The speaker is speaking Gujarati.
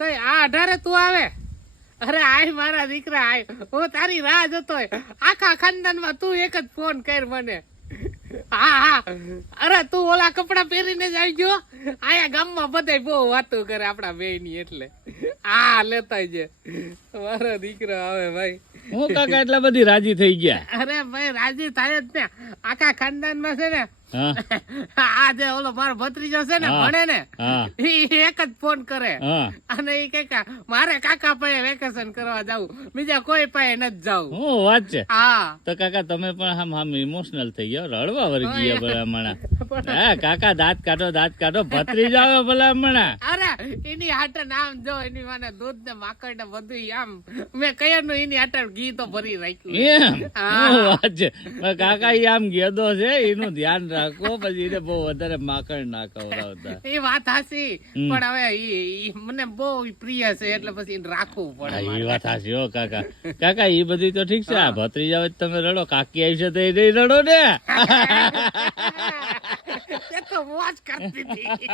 કઈ આ 18 તું આવે? અરે આય મારા દીકરા આય, હું તારી રાહ જોતો હોય. આખા ખાનદાનમાં તું એક જ ફોન કર મને. હા હા, અરે તું ઓલા કપડા પહેરીને જ આવી ગયો. આયા ગામમાં બધાય બહુ વાતો કરે આપડા બે ની, એટલે આ લેતા છે મારો દીકરો આવે ભાઈ. હું કાકા એટલા બધી રાજી થઈ ગયા? અરે ભાઈ રાજી થાય જ ને, આખા ખાનદાનમાં છે ને. હા આ જે ઓલો મારો ભત્રીજો છે ને, ભણે ને, હા ઈ એક જ ફોન કરે હા. અને ઈ કે મારે કાકા પાસે વેકેશન કરવા જાવું, બીજા કોઈ પાસે નથી જાવું. હું વાત છે. હા તો કાકા તમે પણ આમ ઇમોશનલ થઈ ગયા, રડવા વળી ગયા ભલામણા. હા કાકા દાંત કાઢો ભત્રીજો આવે ભલામણા. અરે એની હાટે નામ જો, એની મને દૂધ ને માખણ ને બધું આમ મેં કયાનું એની હાટે ઘી તો ભરી રાખ્યું. એમ હું વાત છે. પણ કાકા ઈ આમ ગેદો છે, એનું ધ્યાન રાખો, પછી એને બહુ વધારે માખણ ના ખવડાવતા. એ વાત હાચી, પણ હવે ઈ મને બહુ પ્રિય છે એટલે પછી એને રાખવું પડે. હા, એ વાત હાચી હો કાકા. કાકા ઈ બધી તો ઠીક છે, આ ભત્રીજા વચ્ચે તમે રડો, કાકી આવી છે તો એ નહીં રડો ને. તે તો મોજ કરતી હતી.